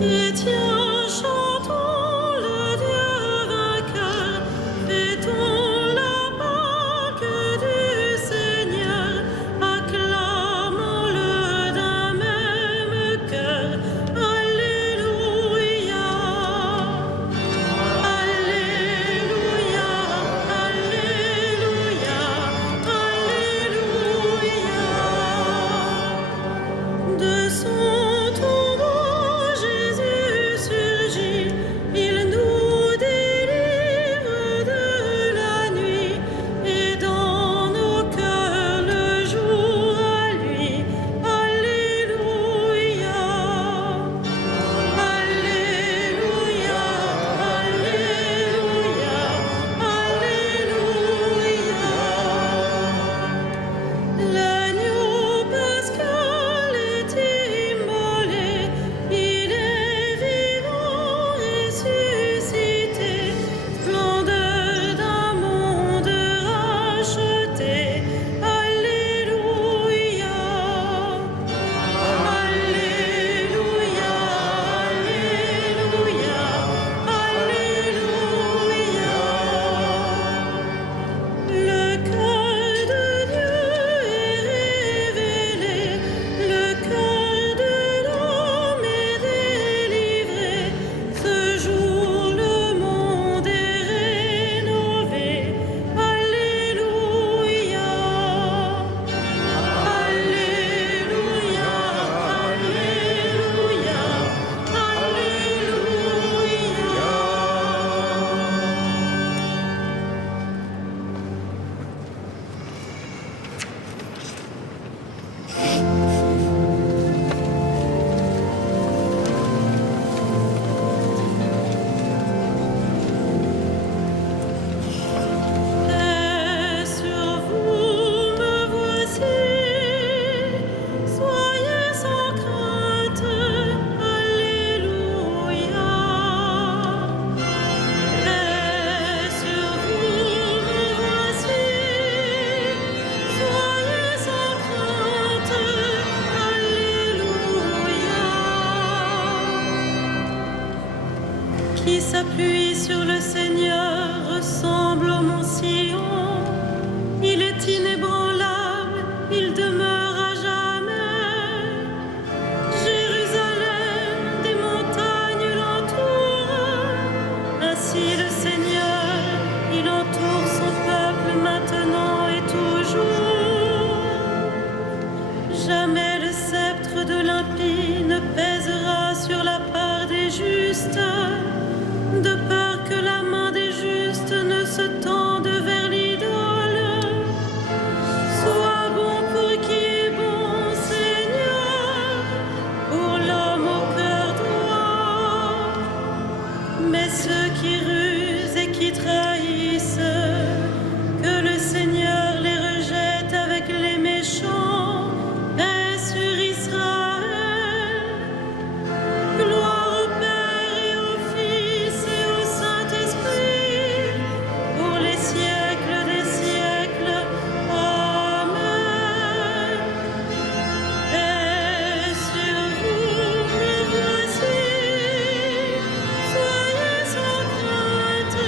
Chrétiens, chantons le Dieu vainqueur, fêtons la Pâque du Seigneur, acclamons-le d'un même cœur. Alléluia, Alléluia, Alléluia, Alléluia. De son tombeau, Jésus surgit, il nous délivre de la nuit, et dans nos cœurs le jour à lui. Alléluia, Alléluia, Alléluia, Alléluia. L'agneau pascal est immolé, il est vivant, ressuscité, splendeur d'un monde racheté. Alléluia, Alléluia, Alléluia, Alléluia. Le cœur de Dieu est révélé, le cœur de l'homme est délivré. Ce jour le monde est rénové. Alléluia, Alléluia, Alléluia, Paix sur vous, me voici, soyez sans crainte. Alléluia. Paix sur vous, me voici, soyez sans crainte. Alléluia. Qui s'appuie sur le Seigneur ressemble au mont Sion. Il est inébranlable, il demeure à jamais. Jérusalem, des montagnes l'entourent. Ainsi le Seigneur, il entoure son peuple maintenant et toujours. Jamais le sceptre de l'impie ne pèsera sur la part des justes, de peur que la main des justes ne se tende vers l'idole. Sois bon pour qui est bon, Seigneur, pour l'homme au cœur droit. Mais ceux qui rusent et qui trahissent, que le Seigneur les rejette avec les méchants. Paix sur Israël. Gloire au Père et au Fils et au Saint-Esprit, pour les siècles des siècles. Amen. Paix sur vous, me voici, soyez sans crainte.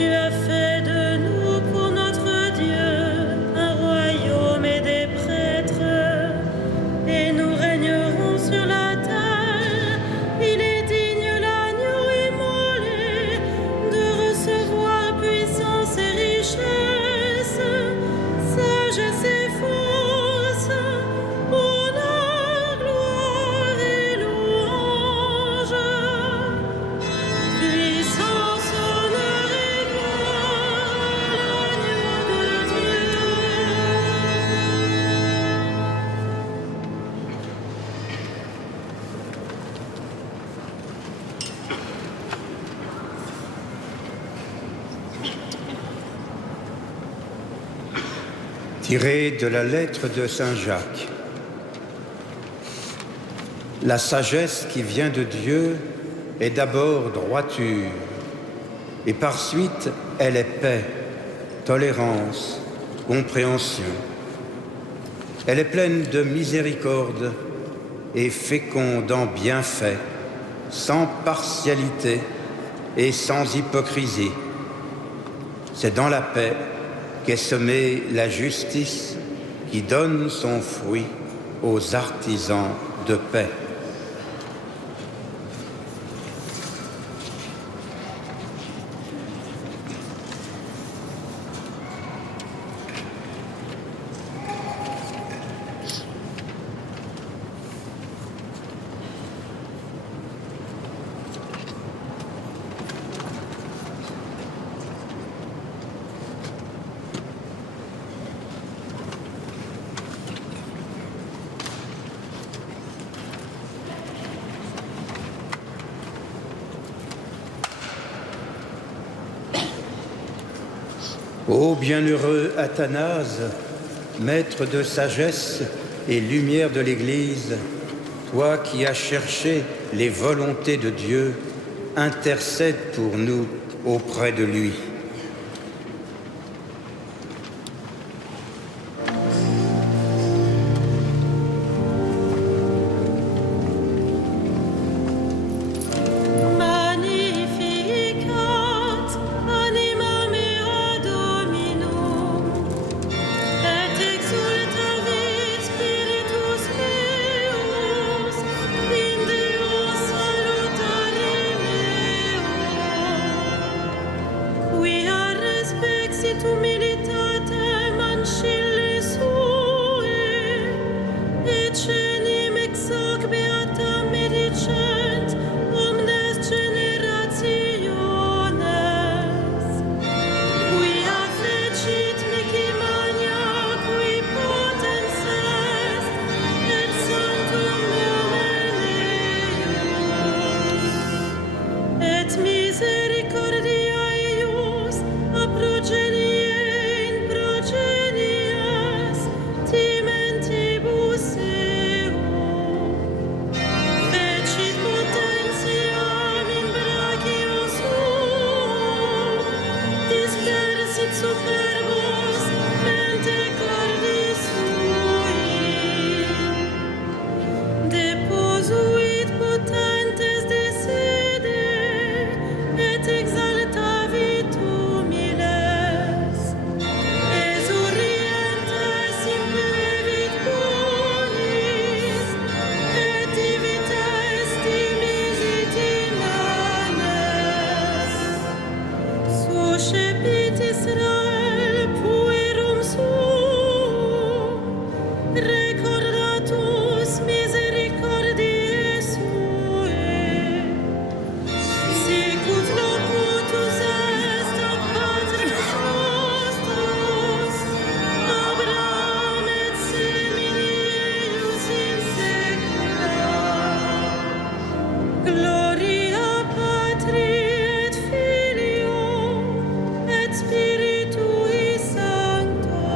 Tu as fait de nous pour notre Dieu un royaume et des prêtres, et nous régnerons sur la terre. Il est digne l'agneau immolé de recevoir puissance et richesse, sagesse et force, honneur, gloire et louange. Puissance, honneur et gloire à l'agneau de Dieu. Tiré de la lettre de Saint Jacques. La sagesse qui vient de Dieu est d'abord droiture, et par suite elle est paix, tolérance, compréhension. Elle est pleine de miséricorde et féconde en bienfaits, sans partialité et sans hypocrisie. C'est dans la paix qu'est semée la justice qui donne son fruit aux artisans de paix. Ô bienheureux Athanase, maître de sagesse et lumière de l'Église, toi qui as cherché les volontés de Dieu, intercède pour nous auprès de lui. Magnificat anima mea Dominum, et exultavit spiritus meus in Deo salutari meo, quia respexit humilitatem ancilli sui, et cenim ex hoc beatam medicent omnes generationes, quia fecit mihi magna qui potens est, et sanctum nomen eius, et misericordia eius a progenie in progenies timentibus eum. Fecit potentiam in brachio suum, dispersit superbos mente cordis sui. Deposuit potentes de sede, et exaltavit humiles. Esurientes implevit bonis, et divites dimisit inanes. Suscepit Israel puerum suum, recordatus misericordiae suae. Sicut locutus est ab patris nostros, Abraham et semini eius in saecula. Gloria Patri et Filio et Spiritui Sancto,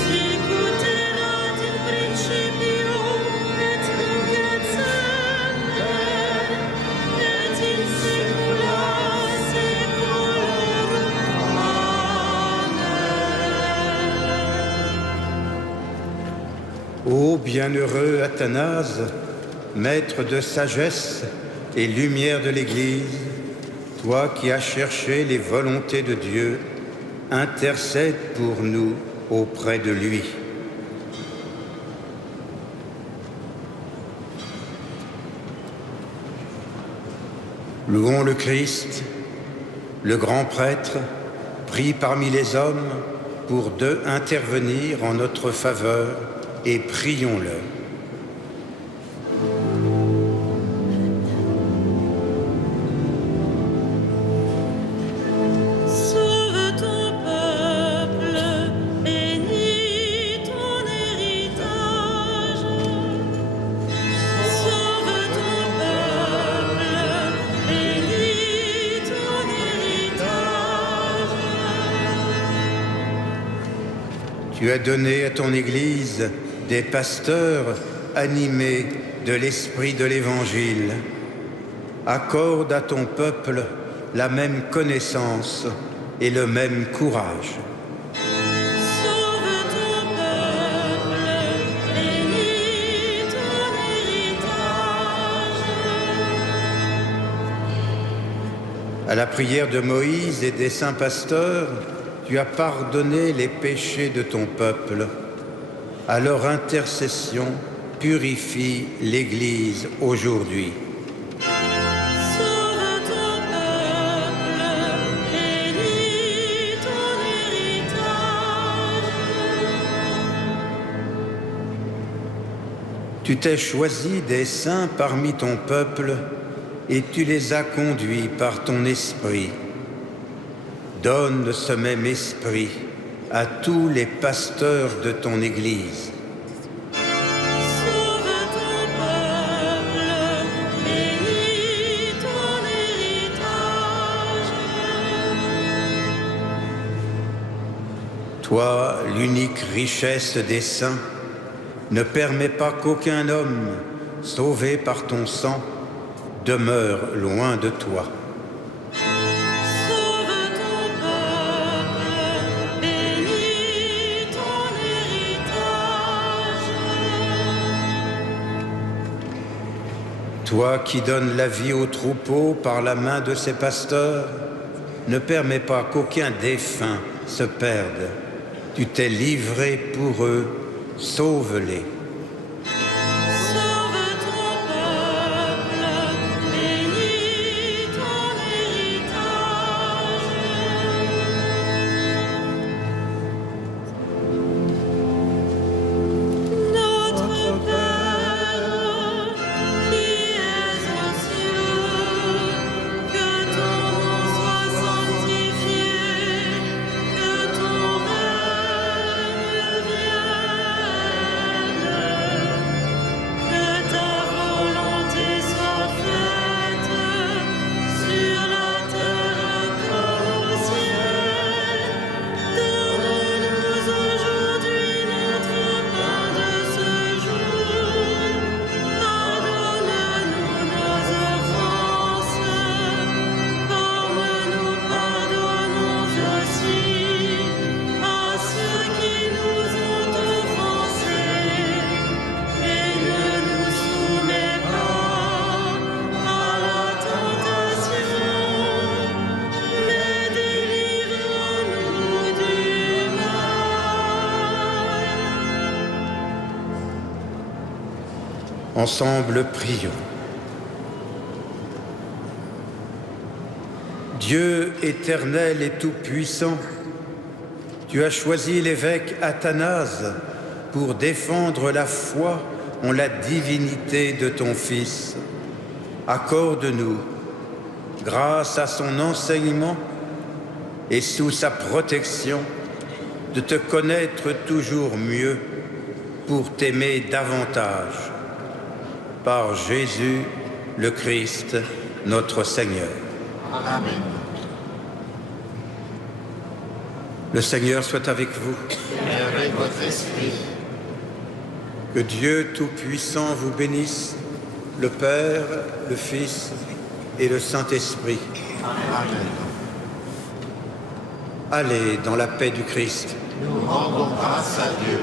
sicut erat in principio et nunc et semper, et in saecula saeculorum. Amen. Ô bienheureux Athanase, maître de sagesse et lumière de l'Église, Toi qui as cherché les volontés de Dieu, intercède pour nous auprès de lui. Louons le Christ, le grand prêtre, pris parmi les hommes pour intervenir en notre faveur, et prions-le. Tu as donné à ton Église des pasteurs animés de l'esprit de l'Évangile. Accorde à ton peuple la même connaissance et le même courage. Sauve ton peuple, bénis ton héritage. À la prière de Moïse et des saints pasteurs, tu as pardonné les péchés de ton peuple. À leur intercession, purifie l'Église aujourd'hui. Sauve ton peuple, bénis ton héritage. Tu t'es choisi des saints parmi ton peuple et tu les as conduits par ton esprit. Donne ce même esprit à tous les pasteurs de ton Église. Sauve ton peuple, bénis ton héritage. Toi, l'unique richesse des saints, ne permets pas qu'aucun homme, sauvé par ton sang, demeure loin de toi. Toi qui donnes la vie aux troupeaux par la main de ses pasteurs, ne permets pas qu'aucun défunt se perde. Tu t'es livré pour eux, sauve-les. Sauve ton peuple, bénis ton héritage. Notre Père, qui es aux cieux, que ton nom soit sanctifié, que ton règne vienne, que ta volonté soit faite sur la terre comme au ciel. Donne-nous aujourd'hui notre pain de ce jour. Pardonne-nous nos offenses, comme nous pardonnons aussi à ceux qui nous ont offensés. Et ne nous soumets pas à la tentation, mais délivre-nous du mal. Ensemble, prions. Dieu éternel et tout-puissant, tu as choisi l'évêque Athanase pour défendre la foi en la divinité de ton Fils. Accorde-nous, grâce à son enseignement et sous sa protection, de te connaître toujours mieux pour t'aimer davantage. Par Jésus, le Christ, notre Seigneur. Amen. Le Seigneur soit avec vous. Et avec votre esprit. Que Dieu Tout-Puissant vous bénisse, le Père, le Fils et le Saint-Esprit. Amen. Allez dans la paix du Christ. Nous rendons grâce à Dieu.